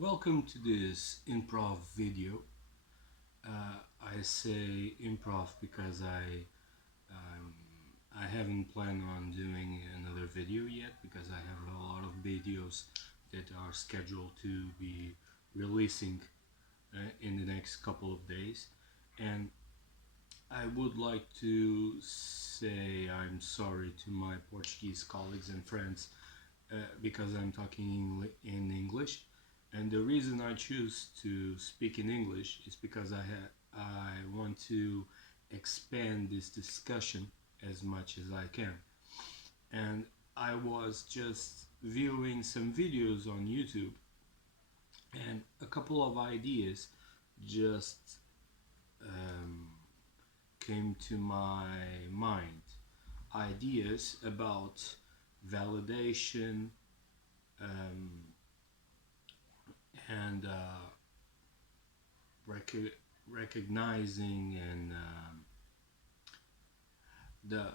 Welcome to this improv video. I say improv because um, I haven't planned on doing another video yet because I have a lot of videos that are scheduled to be releasing in the next couple of days, and I would like to say I'm sorry to my Portuguese colleagues and friends because I'm talking in English. And the reason I choose to speak in English is because I want to expand this discussion as much as I can. And I was just viewing some videos on YouTube, and a couple of ideas just um, came to my mind. Ideas about validation, um, and rec- recognizing and the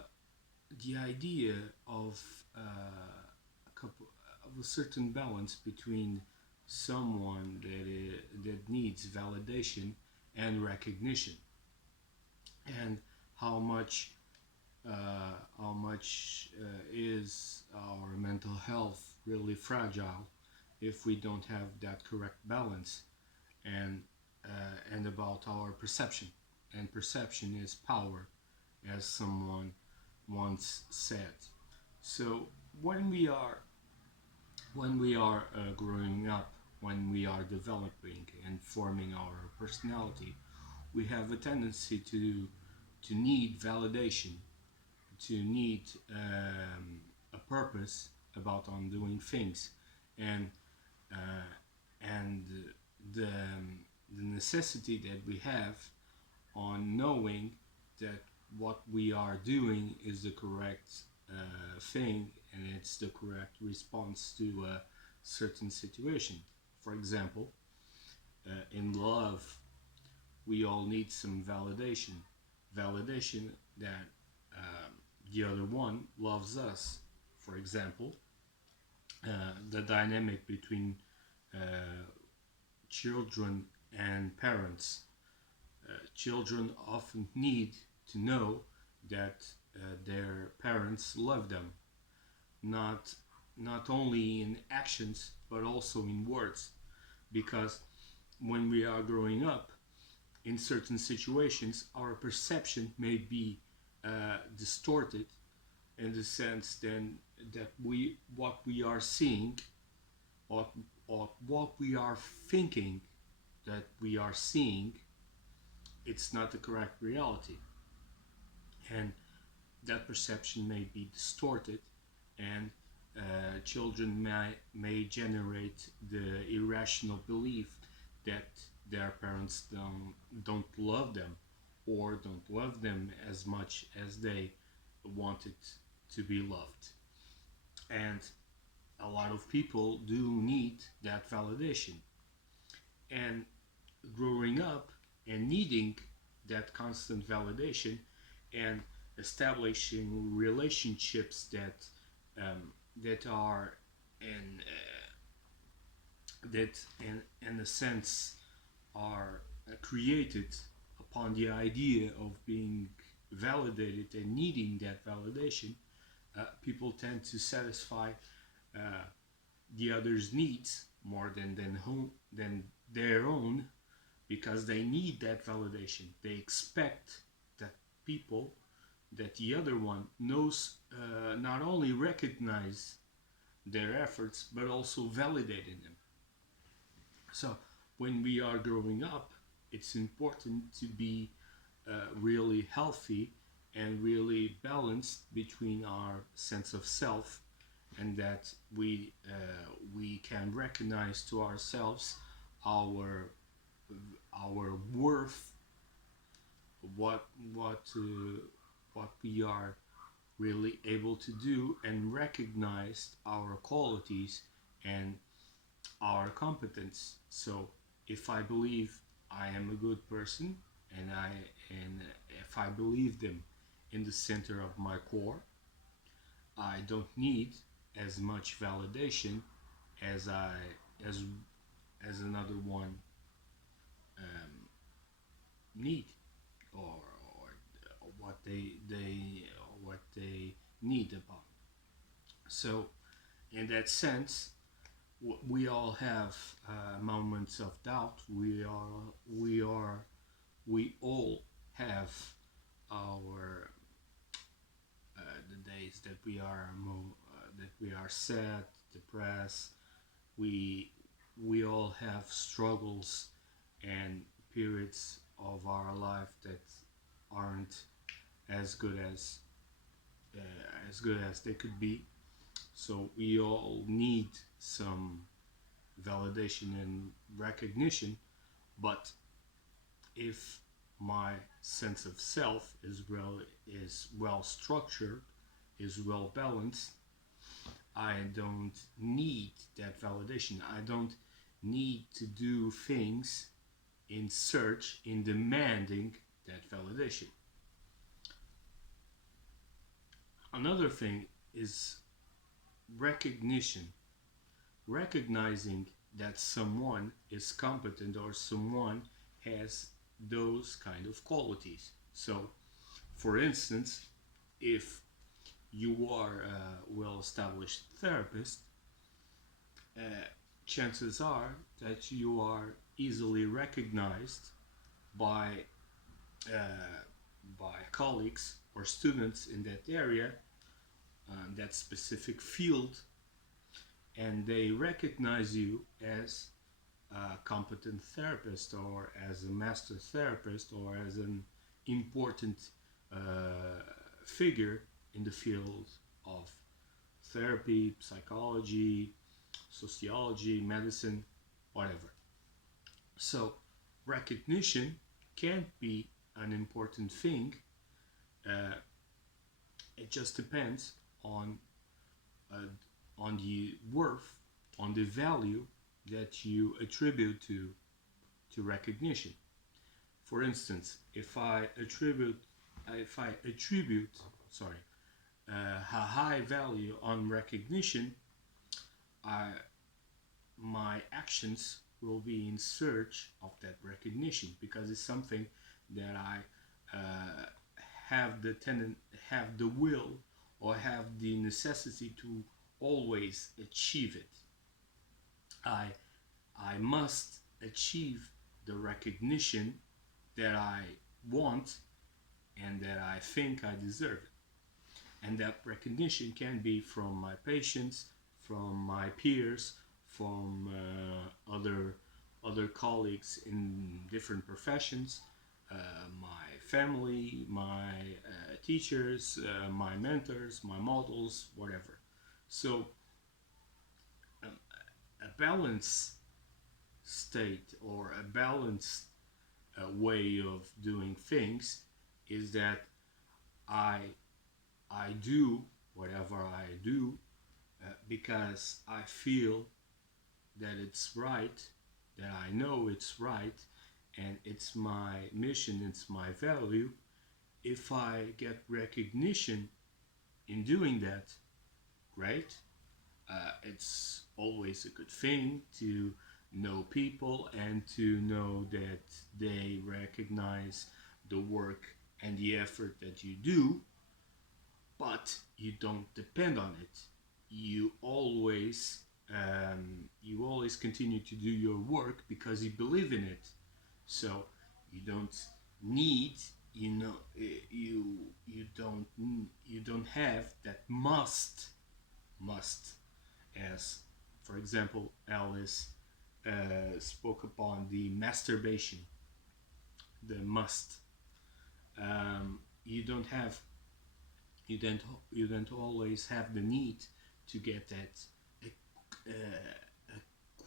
the idea of a couple of a certain balance between someone that needs validation and recognition, and how much is our mental health really fragile if we don't have that correct balance, and and about our perception. And perception is power, as someone once said. So when we are growing up, when we are developing and forming our personality, we have a tendency to need validation, to need a purpose about on doing things, and uh, and the necessity that we have on knowing that what we are doing is the correct thing, and it's the correct response to a certain situation. For example, in love, we all need some validation that the other one loves us. For example, the dynamic between uh, children and parents. Children often need to know that their parents love them, not not only in actions but also in words, because when we are growing up, in certain situations our perception may be distorted, in the sense then that we what we are seeing, or, or what we are thinking that we are seeing, it's not the correct reality, and that perception may be distorted, and children may generate the irrational belief that their parents don't love them, or don't love them as much as they wanted to be loved. And a lot of people do need that validation, and growing up and needing that constant validation, and establishing relationships that are in that in a sense are created upon the idea of being validated and needing that validation. People tend to satisfy uh, the other's needs more than their own, because they need that validation. They expect that people, that the other one knows, not only recognize their efforts but also validating them. So when we are growing up, it's important to be really healthy and really balanced between our sense of self, and that we can recognize to ourselves our our worth, what what uh, what we are really able to do, and recognize our qualities and our competence. So if I believe I am a good person, and if I believe them in the center of my core, I don't need as much validation as I as as another one um, need, or what they need upon. So in that sense, we all have moments of doubt. We all have our the days that we are sad, depressed. We we all have struggles and periods of our life that aren't as good as they could be. So we all need some validation and recognition. But if my sense of self is well structured, is well balanced, I don't need that validation. I don't need to do things in demanding that validation. Another thing is recognition, recognizing that someone is competent or someone has those kind of qualities. So, for instance, if you are a well established therapist, uh, chances are that you are easily recognized by, uh, by colleagues or students in that area, that specific field, and they recognize you as a competent therapist or as a master therapist or as an important figure in the field of therapy, psychology, sociology, medicine, whatever. So, recognition can be an important thing. Uh, it just depends on uh, on the worth, on the value that you attribute to recognition. For instance, if I attribute, sorry, a high value on recognition, I, my actions will be in search of that recognition because it's something that I have the have the will or have the necessity to always achieve it. I I must achieve the recognition that I want and that I think I deserve. And that recognition can be from my patients, from my peers, from other colleagues in different professions, my family, my teachers, my mentors, my models, whatever. So um, a balanced state or a balanced way of doing things is that I I do whatever I do because I feel that it's right, that I know it's right, and it's my mission, it's my value. If I get recognition in doing that, great. It's always a good thing to know people and to know that they recognize the work and the effort that you do, but you don't depend on it. You always continue to do your work because you believe in it. So you don't need, you don't have that must, as for example Alice spoke upon the masturbation, the must. You don't have you don't always have the need to get that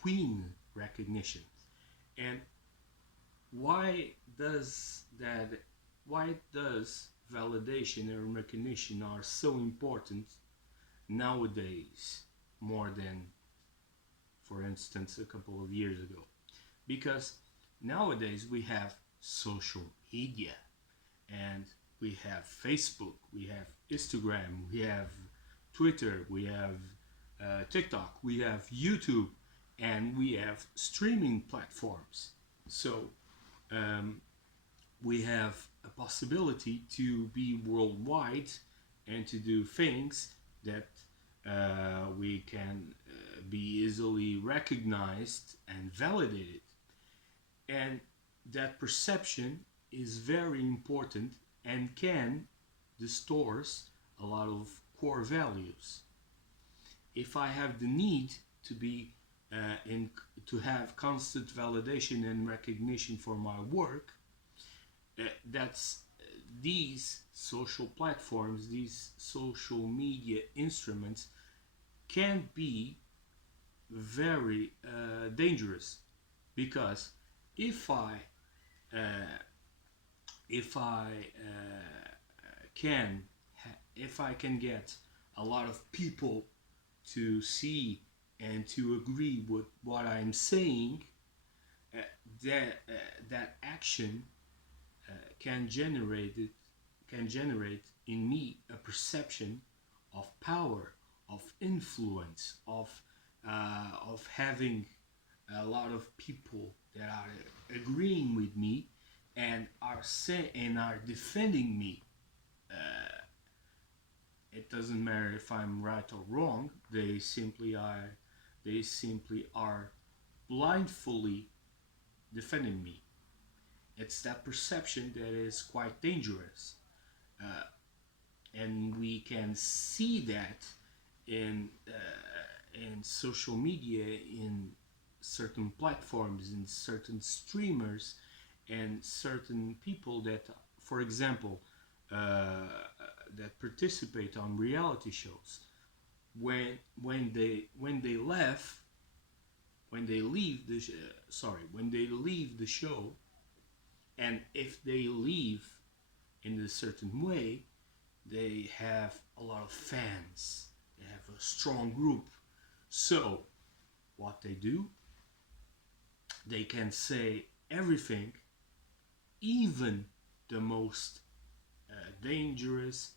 queen recognition. And why does that? Why does validation and recognition are so important nowadays more than, for instance, a couple of years ago? Because nowadays we have social media and we have Facebook, we have Instagram, we have Twitter, we have TikTok, we have YouTube, and we have streaming platforms. So um, we have a possibility to be worldwide and to do things that we can be easily recognized and validated. And that perception is very important and can distort a lot of core values. If I have the need to be in to have constant validation and recognition for my work, that's these social platforms, these social media instruments can be very dangerous, because if I uh, if I can if I can get a lot of people to see and to agree with what I'm saying, uh, that that action can generate in me a perception of power, of influence, of having a lot of people that are agreeing with me and are defending me. It doesn't matter if I'm right or wrong. They simply are blindly defending me. It's that perception that is quite dangerous. Uh, and we can see that in social media, in certain platforms, in certain streamers, and certain people that, for example, that participate on reality shows. When they left when they leave the when they leave the show, and if they leave in a certain way, they have a lot of fans. They have a strong group. So what they do, they can say everything, even the most dangerous,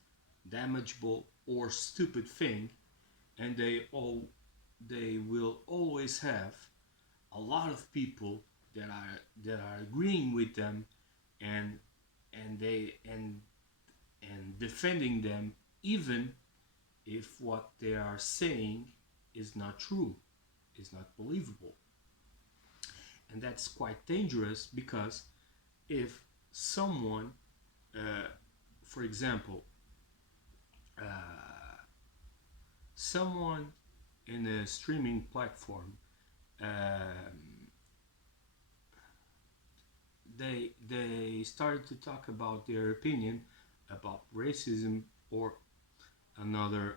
damageable, or stupid thing, and they will always have a lot of people that are agreeing with them, and and defending them, even if what they are saying is not true, is not believable. And that's quite dangerous, because if someone, uh, for example, uh, someone in a streaming platform, they started to talk about their opinion about racism or another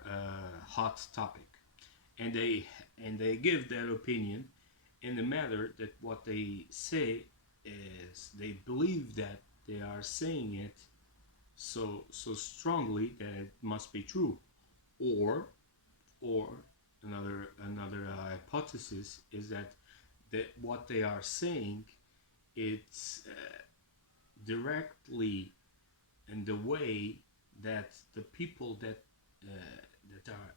hot topic, and they give that opinion in the matter that what they say is they believe that they are saying it so strongly that it must be true, or or another hypothesis is that what they are saying, it's directly in the way that the people that are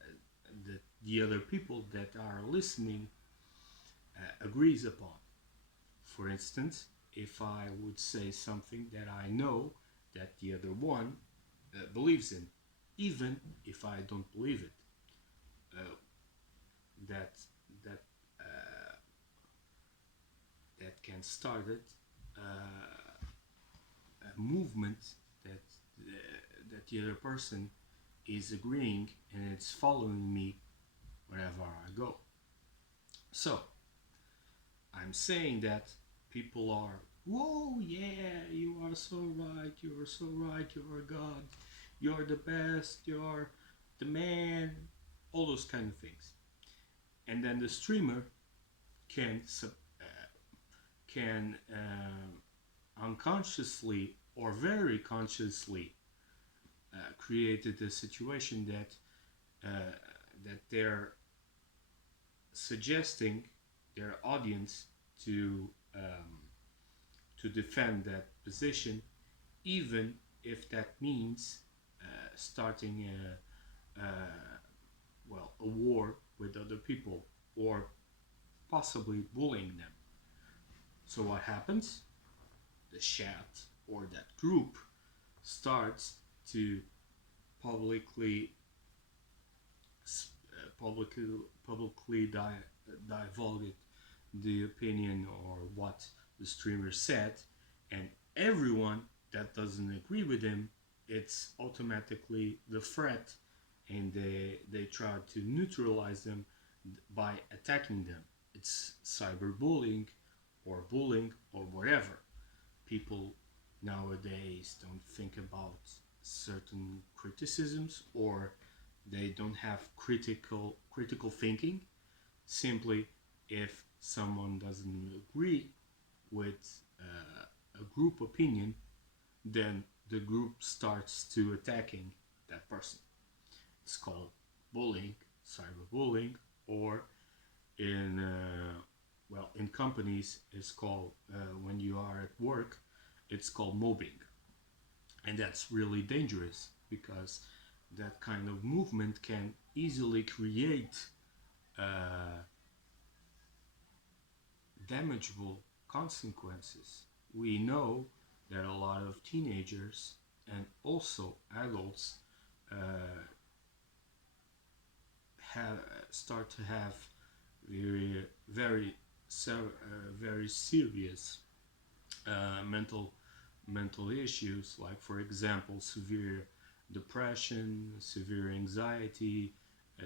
that the other people that are listening agrees upon. For instance, if I would say something that I know that the other one believes in, even if I don't believe it, uh, that that that can start it, a movement that that the other person is agreeing and it's following me wherever I go. So I'm saying that people are, whoa, yeah, you are so right, you are so right, you're a god, you're the best, you're the man, all those kind of things. And then the streamer can unconsciously or very consciously created a situation that they're suggesting their audience to defend that position, even if that means starting a war with other people, or possibly bullying them. So what happens? The chat or that group starts to publicly publicly divulge the opinion or what the streamer said, and everyone that doesn't agree with him, it's automatically the threat, and they try to neutralize them by attacking them. It's cyberbullying or bullying or whatever. People nowadays don't think about certain criticisms, or they don't have critical thinking. Simply, if someone doesn't agree with a group opinion, then the group starts to attacking that person. It's called bullying, cyberbullying, or in in companies it's called when you are at work, it's called mobbing, and that's really dangerous because that kind of movement can easily create uh, damageable consequences. We know that a lot of teenagers and also adults uh, have start to have very very serious mental issues, like for example severe depression, severe anxiety,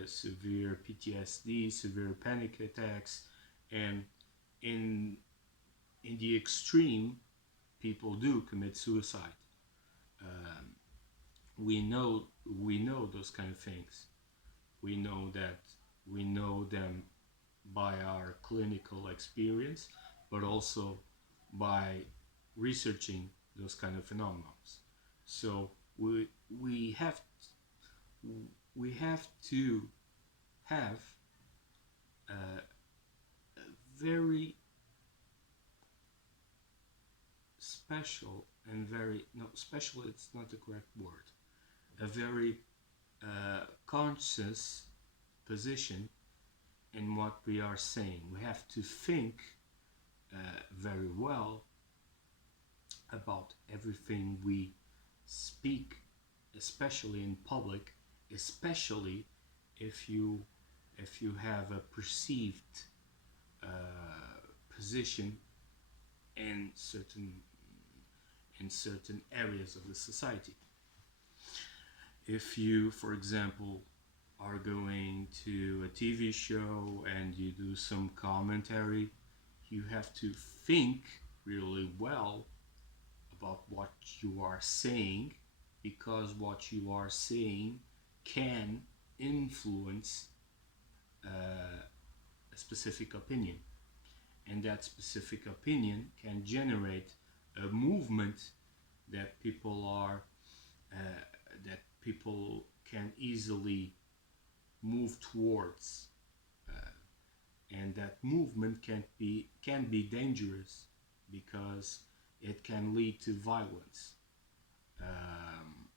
severe PTSD, severe panic attacks, and in the extreme, people do commit suicide. Um, we know those kind of things. We know that we know them by our clinical experience, but also by researching those kind of phenomena. So we have we have to have a very special and very no special. It's not the correct word. A very conscious position in what we are saying. We have to think very well about everything we speak, especially in public, especially if you have a perceived position in certain areas of the society. If you, for example, are going to a TV show and you do some commentary, you have to think really well about what you are saying, because what you are saying can influence a specific opinion, and that specific opinion can generate a movement that people can easily move towards, and that movement can be dangerous because it can lead to violence. Um,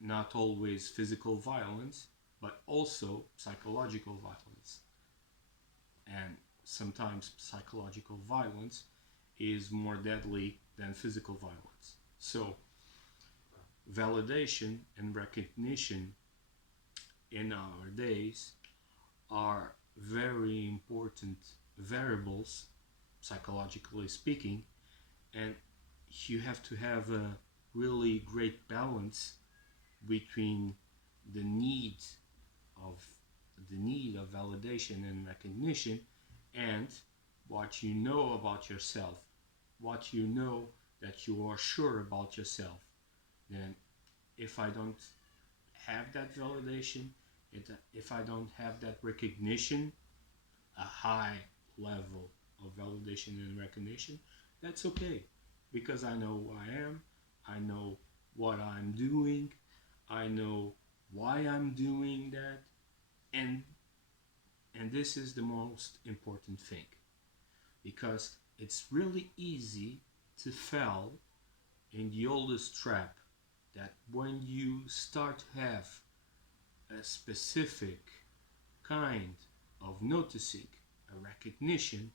Not always physical violence, but also psychological violence. And sometimes psychological violence is more deadly than physical violence. So, validation and recognition in our days are very important variables, psychologically speaking, and you have to have a really great balance between the need of validation and recognition, and what you know about yourself, what you know that you are sure about yourself. Then if I don't have that validation, if I don't have that recognition, a high level of validation and recognition, that's okay, because I know who I am, I know what I'm doing, I know why I'm doing that, and this is the most important thing, because it's really easy to fall in the oldest trap, that when you start to have a specific kind of noticing a recognition,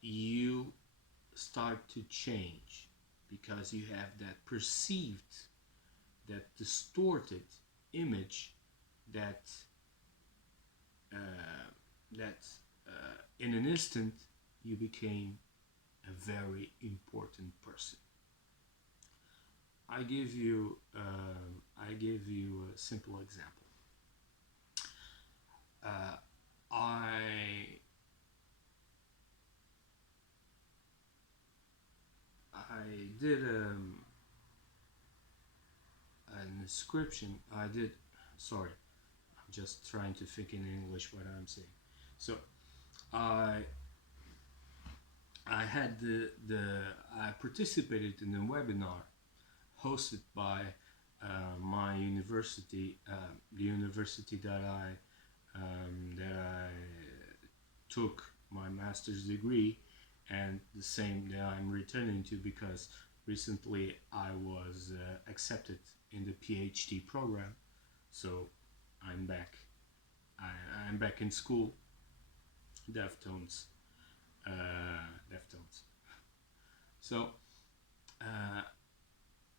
you start to change because you have that perceived, that distorted image that uh, that in an instant you became a very important person. I give you a simple example. Uh, I I did an inscription. I did. Sorry, I'm just trying to think in English what I'm saying. So I I had I participated in a webinar hosted by my university, the university that I took my master's degree, and the same that I'm returning to because recently I was accepted in the PhD program, so I'm back. I, I'm back in school, Deftones, Deftones. So uh,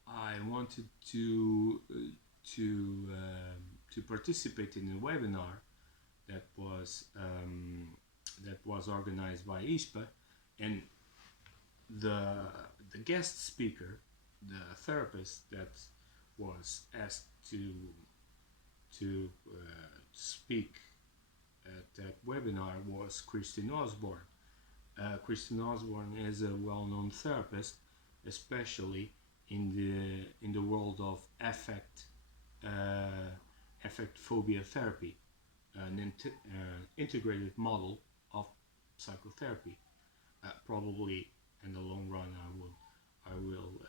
I wanted to to participate in a webinar that was organized by ISPA, and the the guest speaker, the therapist that was asked to speak at that webinar was Christine Osborne. Christine Osborne is a well-known therapist, especially in the world of affect phobia therapy, an integrated model of psychotherapy. Probably in the long run, I will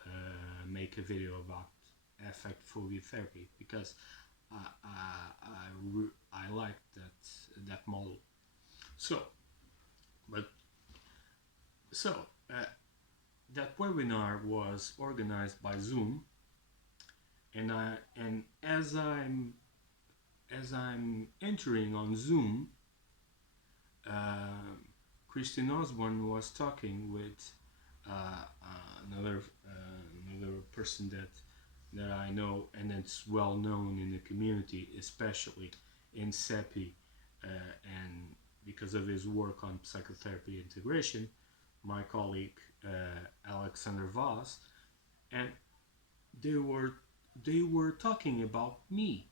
make a video about affect phobia therapy because I like that model. So, but so uh, that webinar was organized by Zoom, and as I'm entering on Zoom, uh, Christine Osborne was talking with another another person that I know, and it's well known in the community, especially in CEPI, and because of his work on psychotherapy integration, my colleague Alexander Voss, and they were they were talking about me.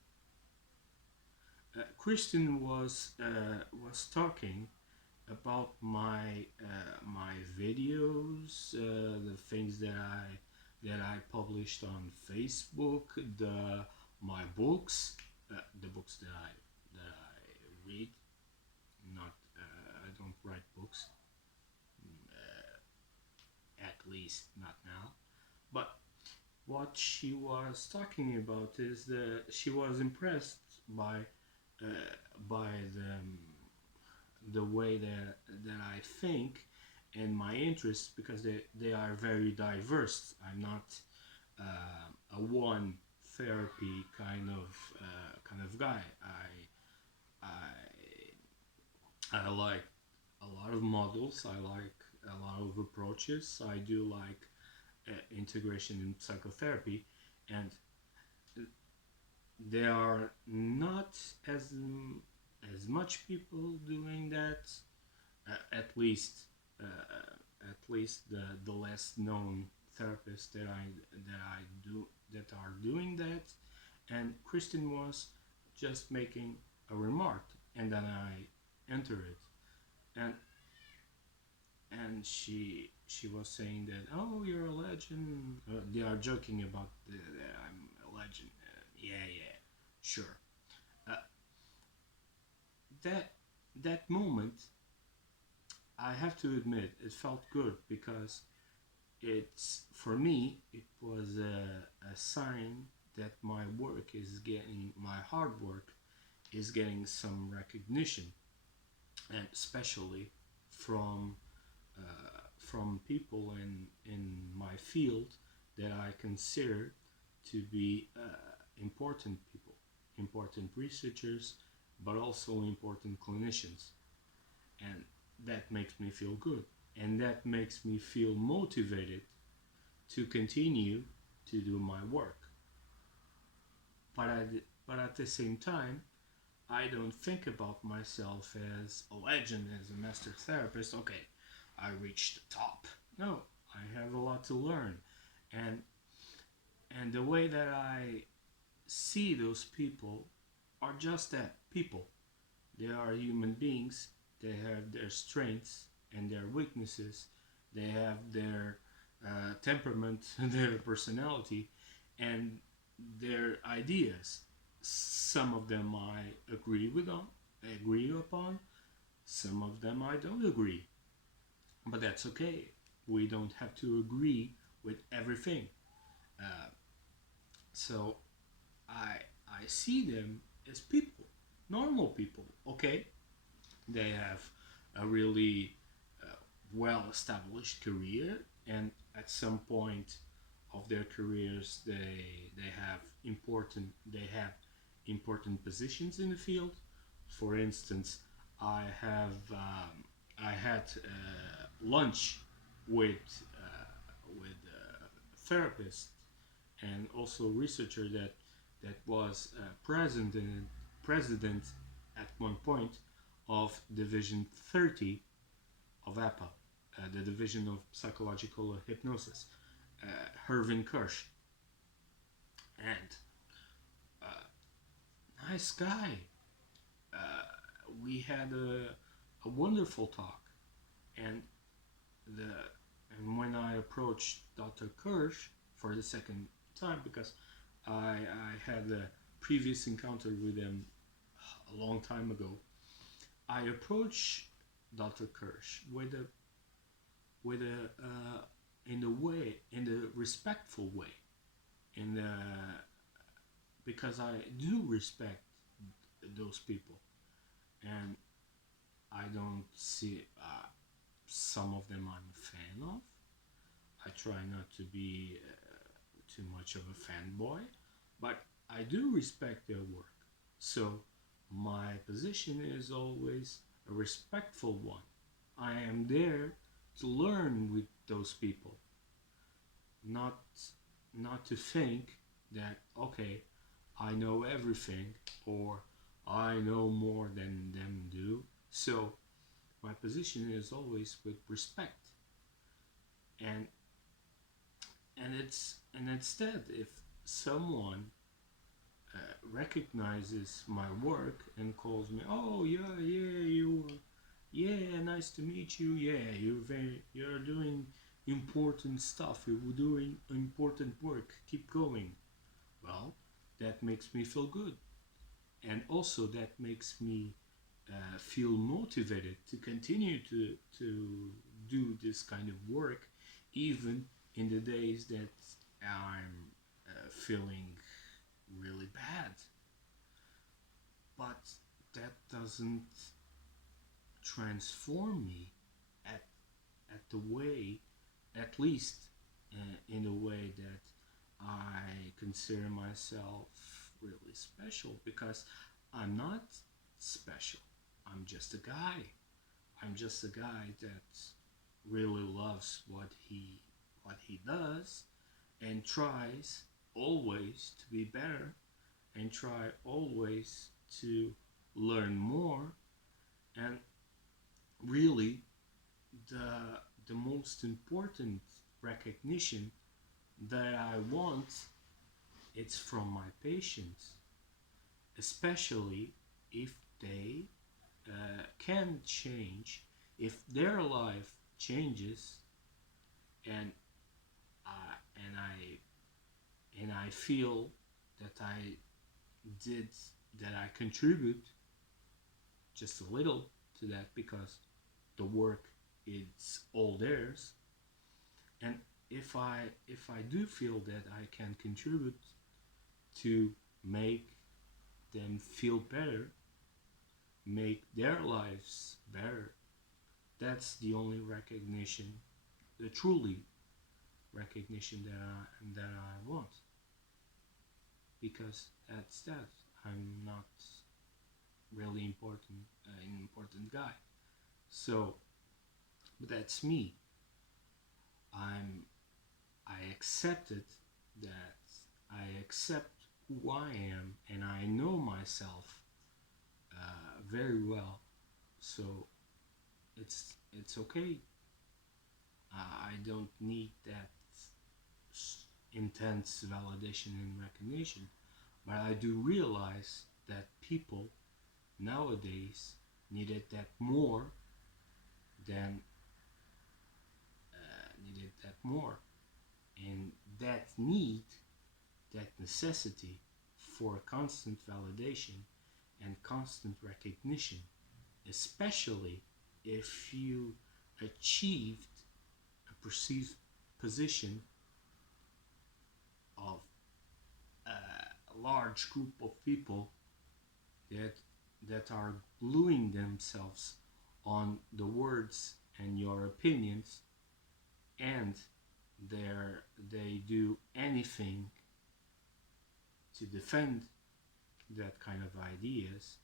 Christian was talking about my videos, the things that I published on Facebook, my books, the books that I read. Not I don't write books, at least not now. But what she was talking about is she was impressed by by the way that I think and my interests because they are very diverse. I'm not a one therapy kind of guy. I like a lot of models. I like a lot of approaches. I do like integration in psychotherapy, and there are not as much people doing that. At least the less known therapists that are doing that. And Kristen was just making a remark, and then I enter it, and she was saying that, oh, you're a legend. They are joking about that I'm a legend. Yeah, sure. Uh, that that moment, I have to admit, it felt good because it's for me. It was a sign that my work is getting my hard work is getting some recognition, and especially from people in my field that I consider to be important people, important researchers, but also important clinicians. and that makes me feel good, and that makes me feel motivated to continue to do my work. But at the same time, I don't think about myself as a legend, as a master therapist. Okay, I reached the top. No, I have a lot to learn, and the way that I see those people are just that, people. They are human beings. They have their strengths and their weaknesses. They have their temperament, their personality, and their ideas. Some of them I agree upon. Some of them I don't agree. But that's okay. We don't have to agree with everything. Uh, so I see them as people, normal people. Okay, they have a really well-established career, and at some point of their careers, they have important positions in the field. For instance, I had lunch with a therapist and also researcher that was president at one point of Division 30 of APA, the Division of Psychological Hypnosis, Hervin Kirsch, and nice guy. We had a wonderful talk, and the and when I approached Dr. Kirsch for the second time, because I had a previous encounter with him a long time ago, I approached Dr. Kirsch with a in a way, in the respectful way, in the because I do respect those people, and I don't see some of them I'm a fan of. I try not to be too much of a fanboy, but I do respect their work. So my position is always a respectful one. I am there to learn with those people, not to think that okay, I know everything or I know more than them do. So my position is always with respect, and and instead, if someone recognizes my work and calls me, oh yeah, yeah, nice to meet you, yeah, you're doing important stuff, you're doing important work, keep going. Well, that makes me feel good, and also that makes me feel motivated to continue to do this kind of work, even in the days that I'm feeling really bad. But that doesn't transform me at the way, at least in a way that I consider myself really special, because I'm not special. I'm just a guy. I'm just a guy that really loves what he does and tries always to be better and try always to learn more. And really, the most important recognition that I want, it's from my patients, especially if they can change, if their life changes, and and I feel that I did that I contribute just a little to that, because the work is all theirs. And if I do feel that I can contribute to make them feel better, make their lives better, that's the only recognition, the truly recognition that I want. Because that's that. I'm not really important, an important guy. So, but that's me. I'm I accepted that I accept who I am and I know myself very well. So it's okay. I don't need that intense validation and recognition. But I do realize that people nowadays needed that more than needed that more, and that need, that necessity for constant validation and constant recognition, especially if you achieved a perceived position of a large group of people that are gluing themselves on the words and your opinions, and they do anything to defend that kind of ideas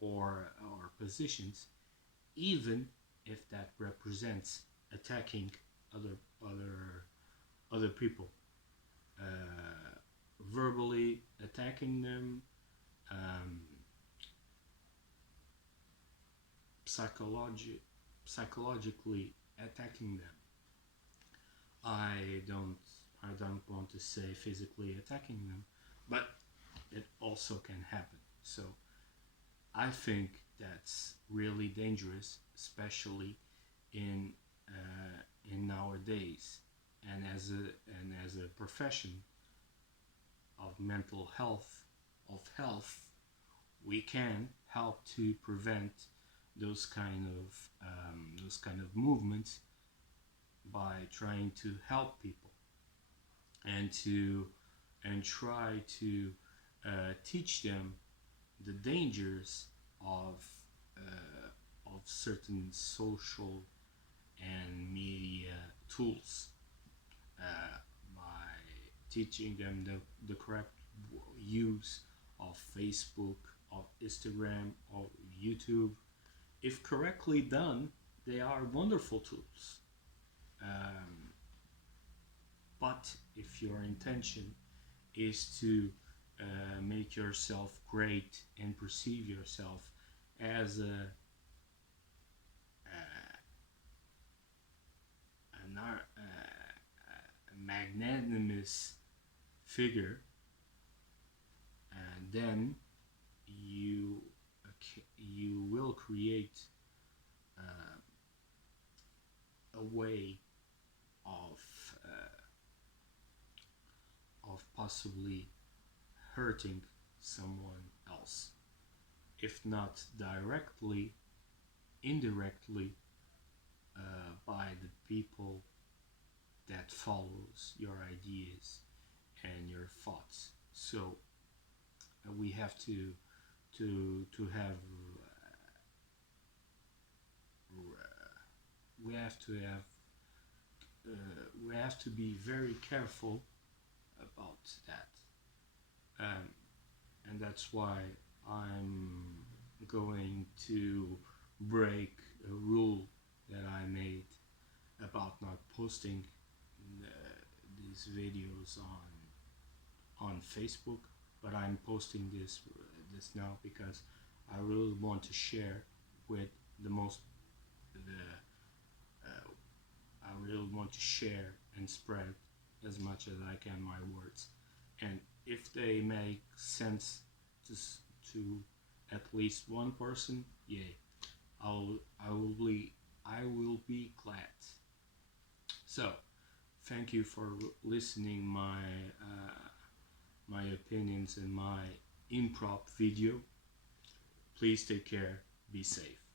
or positions, even if that represents attacking other other other people, uh, verbally attacking them, um, psychologi- psychologically attacking them. I don't I don't want to say physically attacking them, but it also can happen. So I think that's really dangerous, especially in in nowadays. And as a profession of mental health, we can help to prevent those kind of movements by trying to help people and to and try to teach them the dangers of certain social and media tools, by teaching them the correct use of Facebook, of Instagram, of YouTube. If correctly done, they are wonderful tools. Um, but if your intention is to make yourself great and perceive yourself as a magnanimous figure, and then you you will create uh, a way of possibly hurting someone else, if not directly, indirectly, by the people that follows your ideas and your thoughts. So we have to have we have to have we have to be very careful about that, um, and that's why I'm going to break a rule that I made about not posting uh, these videos on Facebook, but I'm posting this now because I really want to share with the most the uh, I really want to share and spread as much as I can my words, and if they make sense to to at least one person, yay! I will be glad. So thank you for listening my opinions in my improv video. Please take care. Be safe.